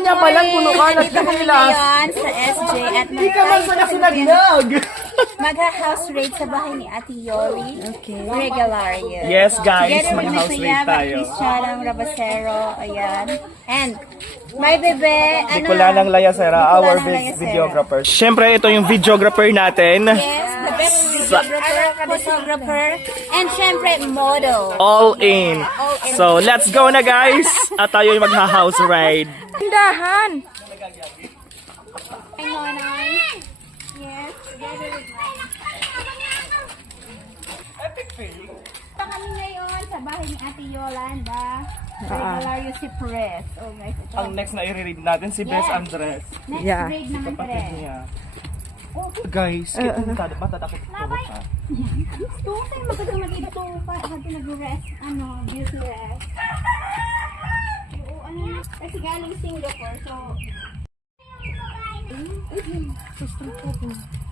niya palang tulukan at Dito kami kanilas. ngayon sa SJ at Hindi ka man sa nasinaglag. magha-house raid sa bahay ni Ate Yori. Okay. Regular yun. Yes, guys, Together with mag-house Mr. raid Yama tayo. Cristiano Rabasero. Ayan. And my bebe, Nicolanang Layacera, our Nicolanang Layacera. videographer. Siyempre, ito yung videographer natin. Yes, the best videographer, photographer, and syempre, model. All in. So, let's go na guys. At tayo yung magha-house ride. Tindahan! Ay, Nonoy. Yes, together with kami ngayon sa bahay ni Ate Yolanda. Regular yung si Press. Oh guys, ito. Ang next na i-read natin si Bess Yes. Andres. Next Yeah. grade naman, Kapatid Press. niya. Guys, matatakot ito ka. Ito tayo magkakaroon ito pa. Hati nag-rest, beauty rest. Oo, kasi galing Singapore, so...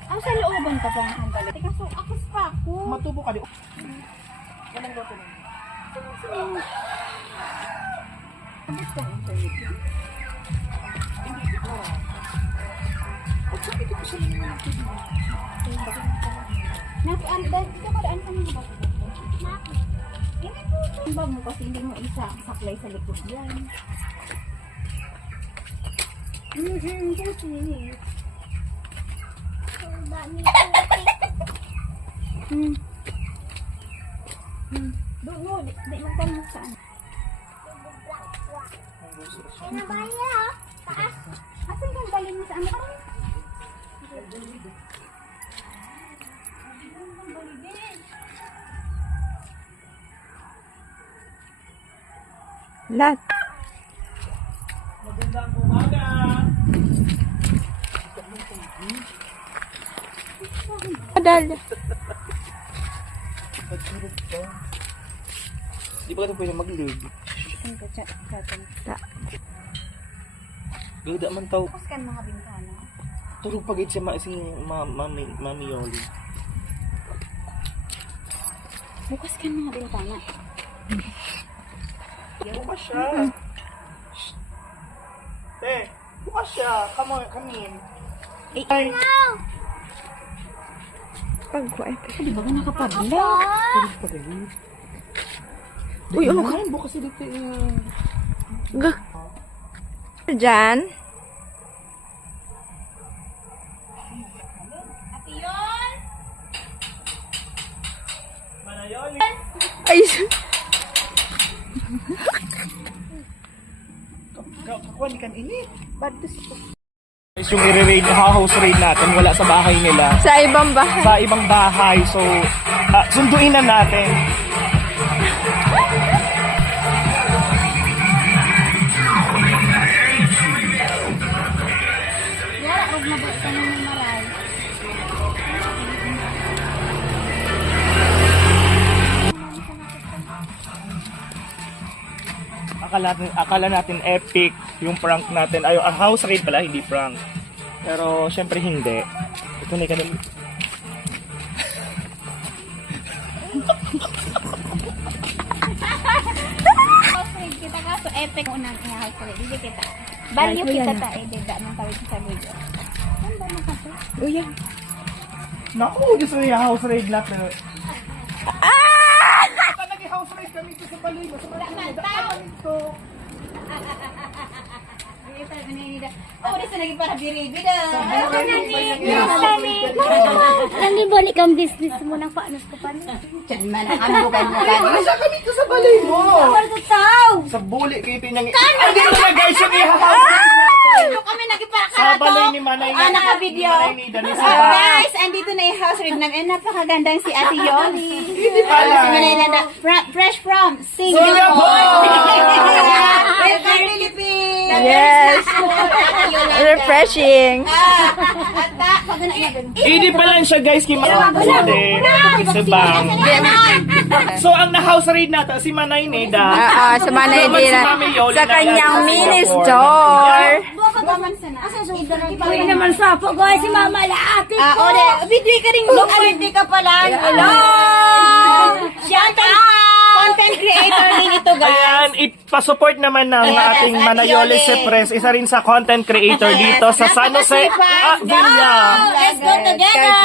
Ang sa looban ka pa ng balik. Teka, so akas pa ako. Matubo ka di. Ganang daw ito. Dito ka daan ka mga bago. Ang bag mo kasi hindi mo isa saklay sa likod yan. Kasi. Doon mo, di magtanong saan. Asan kang galing mo sa ano? Lahat. Magandang umaga. Padal. Di ba ka pwede mag-lug? Gada man tao. Tapos kan mga bintana. Turog pagit siya mami Yoli. Bukas kan mga bintana. Bukas siya. Bukas siya. Come on, come in. Ay. Pagkuha. Di ba ka nakapabla? Uy, ano ka rin? Bukas dito Diyan. Ate Yon! Manayoli. Ay, Kakuha ni kan ini. Guys, yung i-raid, house raid natin, wala sa bahay nila. sa ibang bahay. Sa ibang bahay. So, sunduin na natin. Wala, huwag mabot ka ng maray. Akala natin epic yung prank natin. Ay, ang house raid pala, hindi prank. Pero, syempre hindi. Ito na kanil. House raid kita ka, so epic unang house raid. Hindi kita. Value kita ta, dida ng tawid sa video. Saan ba nakasa? Uy, yan. Naku, gusto niya house raid natin. Nag-house raid kami ito sa baloy. Oh, dito naging para biribi daw. Lagi balik ang business mo ng paano ko pa niya. Diyan man ang bukan mo kan. Nasa kami ito sa baloy mo. Tao! Sa buli kayo tinang... Ay, dito na guys yung i-house raid natin. Ano kami naging para Sa baloy ni Manay Ah, naka-video. Manay ni Danisa. Guys, andito na yung house raid namin. Napakagandang si Ate Yoli. Hindi pala. Si Manay Landa. Fresh from Singapore! Singapore. Welcome, Philippines. Yes. Refreshing. Hindi pa lang siya guys, kay Manay. Sebang. So, ang na-house raid natin, si Manay Neda. Sa Manay Naman si Neda. Mami Yoli Sa na kanyang yan sa mini Singapore. store. Uy naman sa po ko si Mama Laati ko. Video ka rin. Look, ka pa lang. Hello. Shout out! content creator din ito, guys. Ayan, ipasupport naman ng ating Manayole Press. Isa rin sa content creator dito sa San Jose, Villa. Let's go together!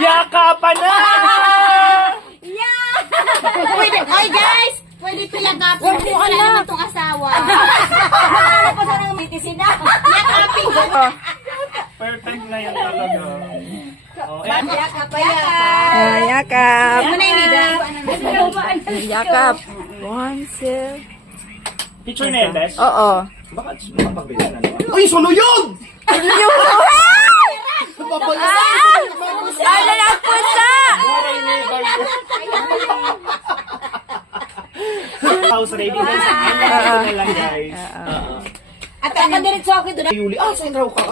Yakapan na! Pwede, oy guys! Pwede pilagapin mo ka naman itong asawa. Ano pa sana ng mitisin na? Yakapin ko. Perfect na yan talaga. Oh, Yakap. Yakap. Ano na yun, Ida? Yakap. 1, 2. Picture na yan, Des? Oo. Baka makapagbilan na naman. Uy, sunuyog! Ano na pusa? House ready na na lang, guys. At nakadiretso ako doon. Yuli, saan raw ka?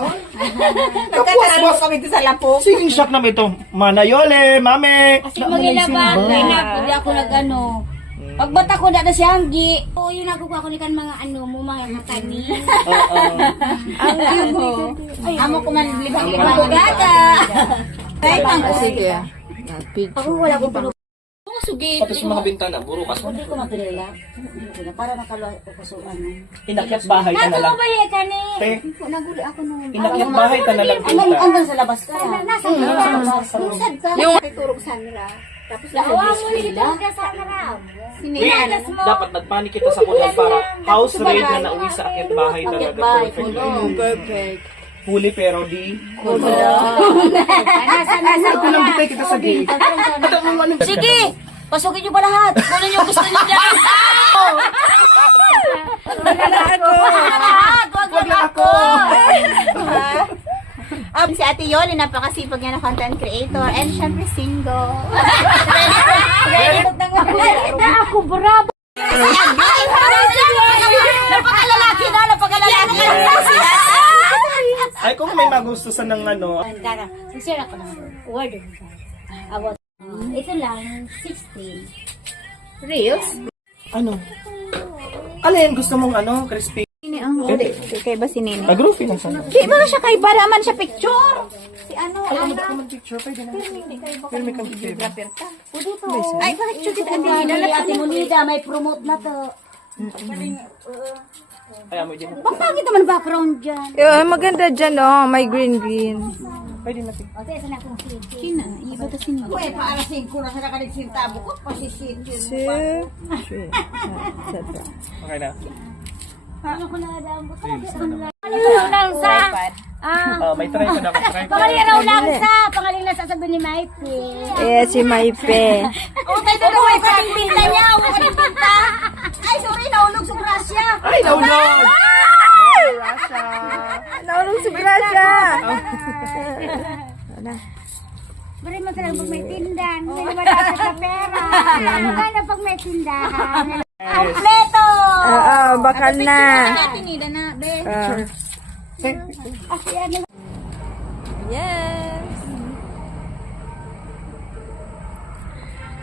Nagkataralo kami doon sa lapok. Singing shot namin ito. Manayole, mame. Kasi magilabang, kaya na, pwede ako nag-ano. Pagbata ko na siyang gi. Oo, yun ako ni kan mga ano mo, mga katani. Amo ko man libang gata. Kahit ang Sige. Ako wala ko tulog. Sugi. Tapos mga bintana, buro ka. Hindi ko mapilala. Para makalawa ko sa ano. Inakyat bahay ka na Nato lang. ko ba yan kani? Te, naguli ako nung inakyat bahay ka na lang. Hanggang sa labas ka. Lusad ka. Yung May turog sa nila. Tapos Awa mo dito ka sa harap. Wait, dapat nagpanik kita sa kulang para house raid na nauwi sa akyat bahay talaga. Perfect. perfect. Huli pero di. Ito lang bitay kita sa gate. Sige! Pasukin niyo pa lahat. Kung ano yung gusto niyo dyan. Wag lang ako. Si Ate Yoli, napakasipag niya na content creator and syempre single. Ready Na ako, bravo. Napakalalaki na, napakalalaki na. Ay, kung may magusto sa ng ano, Tara, sincere ako ng order. About, ito lang, 60. Reels? ano? Alin, gusto mong ano, crispy? Kay ba si Nini? Nag-roofie lang sana. Di ba siya kay Bara man siya picture? Si ano? Ano ba naman picture? Pwede na. Pero may kang picture. Ay, picture kita Ate Hindi, Nini. Ate Monida, may promote na to. Ay, amoy din. Bang pangit naman background dyan. Maganda dyan, oh. May green. Pwede natin. O, tayo sana akong sige. Sina? Iba to si Nini. Uy, paalasin ko na sa nakaligsinta. Bukod pa si Cynthia. 2, 3, etc. Okay na. Ano ko na daan mo? Pangalilaw lang sa... May try ko na ako. Try ko. Pangalilaw lang sa... Pangalilaw sa sabi ni Maite. Si Maipe. O, tayo na may kating pinta niya. Huwag ka ng pinta. Ay, sorry, naulog sa grasya. Ay, no, no! Naulong si Gracia. Bari mo talagang pag may tindahan. Hindi naman natin sa pera. Ano ka na pag may tindahan? Kompleto! Bakal na. Ate Nida na, be. Yes.